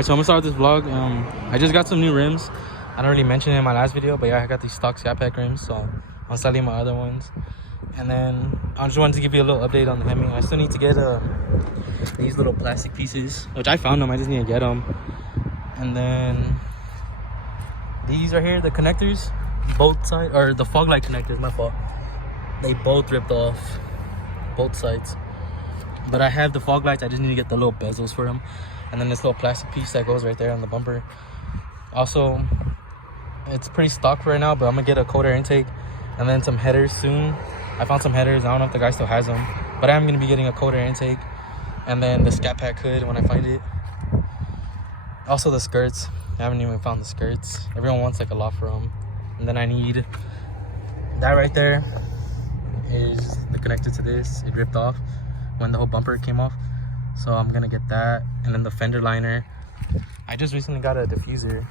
Alright, so I'm gonna start this vlog. I just got some new rims. I don't really mention it in my last video, but yeah, I got these stock Scat Pack rims, so I'm selling my other ones. And then I just wanted to give you a little update on the Hemi. I still need to get these little plastic pieces, which I found them. I just need to get them. And then these are here, the connectors, both sides, or the fog light connectors. My fault. They both ripped off, both sides. But I have the fog lights. I just need to get the little bezels for them. And then this little plastic piece that goes right there on the bumper. Also, it's pretty stock right now, but I'm gonna get a cold air intake and then some headers soon. I found some headers. I don't know if the guy still has them, but I'm gonna be getting a cold air intake and then the Scat Pack hood when I find it. Also the skirts. I haven't even found the skirts. Everyone wants like a lot for them. And then I need that right there is the connector to this. It ripped off when the whole bumper came off, so I'm gonna get that. And then the fender liner. I just recently got a diffuser,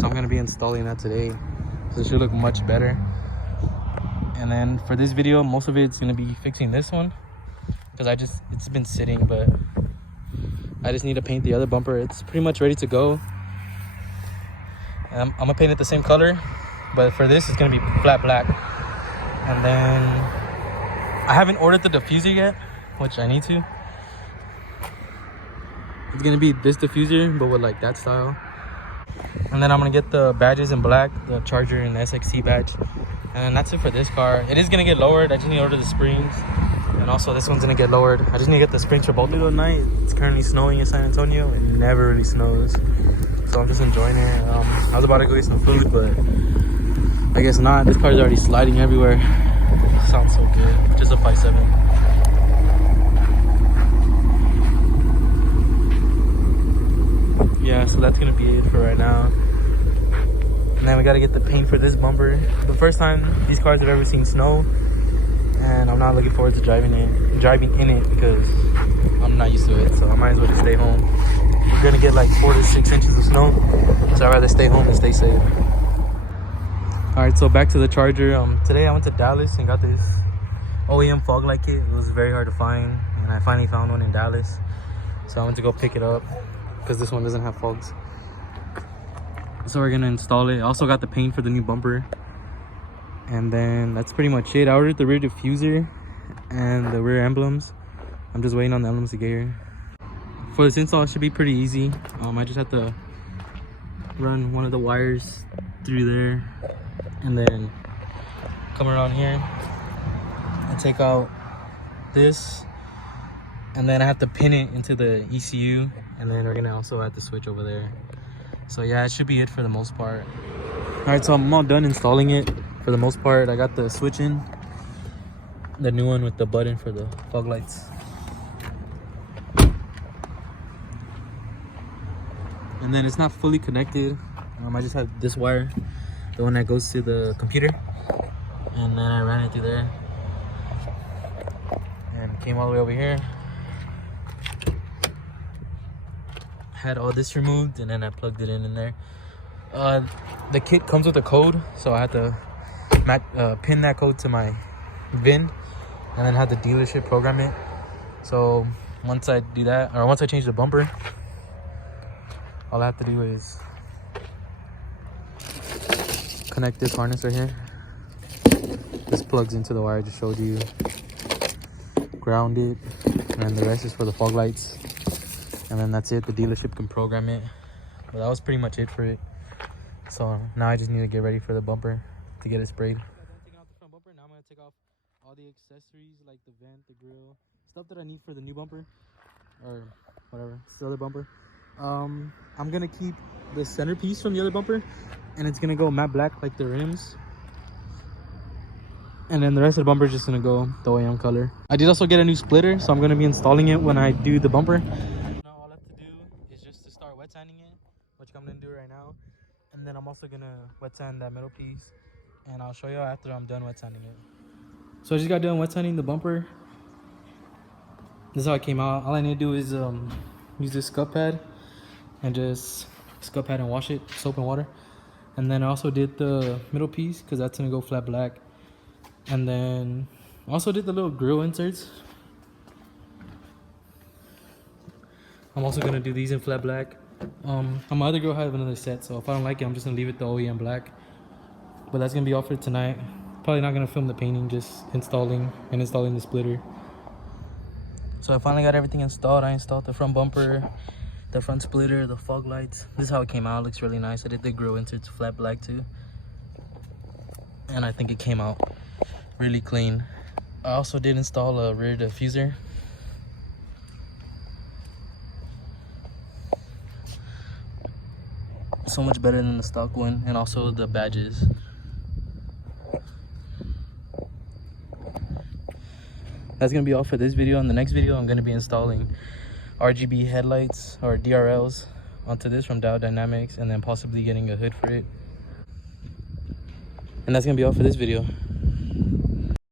so I'm gonna be installing that today, so it should look much better. And then for this video, most of it's gonna be fixing this one because it's been sitting, but I just need to paint the other bumper. It's pretty much ready to go. I'm gonna paint it the same color, but for this it's gonna be flat black. And then I haven't ordered the diffuser yet, which I need to. It's gonna be this diffuser, but with like that style. And then I'm gonna get the badges in black, the Charger and the SXT badge. And then that's it for this car. It is gonna get lowered. I just need to order the springs. And also this one's gonna get lowered. I just need to get the springs for both of them tonight. It's currently snowing in San Antonio. It never really snows, so I'm just enjoying it. I was about to go get some food, but I guess not. This car's already sliding everywhere. Sounds so good. Just a 5.7. Yeah, so that's gonna be it for right now. And then we gotta get the paint for this bumper. The first time these cars have ever seen snow, and I'm not looking forward to driving in it because I'm not used to it. So I might as well just stay home. We're gonna get like 4 to 6 inches of snow, so I'd rather stay home and stay safe. All right, so back to the Charger. Today I went to Dallas and got this OEM fog light kit. It was very hard to find, and I finally found one in Dallas. So I went to go pick it up because this one doesn't have fogs. So we're gonna install it. I also got the paint for the new bumper. And then that's pretty much it. I ordered the rear diffuser and the rear emblems. I'm just waiting on the emblems to get here. For this install, it should be pretty easy. I just have to run one of the wires through there and then come around here and take out this, and then I have to pin it into the ECU, and then we're gonna also have to switch over there. So yeah, it should be it for the most part. All right, so I'm all done installing it for the most part. I got the switch in, the new one with the button for the fog lights. And then it's not fully connected. I just have this wire, the one that goes to the computer, and then I ran it through there and came all the way over here. Had all this removed, and then I plugged it in there. The kit comes with a code, so I had to pin that code to my VIN and then have the dealership program it. So once I do that, or once I change the bumper, all I have to do is connect this harness right here. This plugs into the wire I just showed you. Ground it, and then the rest is for the fog lights. And then that's it. The dealership can program it. But that was pretty much it for it. So now I just need to get ready for the bumper to get it sprayed. Taking out the front bumper. Now I'm gonna take off all the accessories like the vent, the grill, stuff that I need for the new bumper, or whatever. It's the other bumper. I'm gonna keep the centerpiece from the other bumper, and it's gonna go matte black like the rims. And then the rest of the bumper is just gonna go the OEM color. I did also get a new splitter, so I'm gonna be installing it when I do the bumper. Now all I have to do is just to start wet sanding it, which I'm gonna do right now. And then I'm also gonna wet sand that middle piece, and I'll show you after I'm done wet sanding it. So I just got done wet sanding the bumper. This is how it came out. All I need to do is use this scuff pad and just scuff pad and wash it, soap and water. And then I also did the middle piece because that's gonna go flat black. And then I also did the little grill inserts. I'm also gonna do these in flat black. On my other girl, I have another set, so if I don't like it, I'm just gonna leave it the OEM black. But that's gonna be all for tonight. Probably not gonna film the painting, just installing the splitter. So I finally got everything installed. I installed the front bumper, the front splitter, the fog lights. This is how it came out. It looks really nice. I did the grill into flat black too, and I think it came out really clean. I also did install a rear diffuser. So much better than the stock one, and also the badges. That's gonna be all for this video. In the next video, I'm gonna be installing RGB headlights or DRLs onto this from Dow Dynamics, and then possibly getting a hood for it. And that's gonna be all for this video.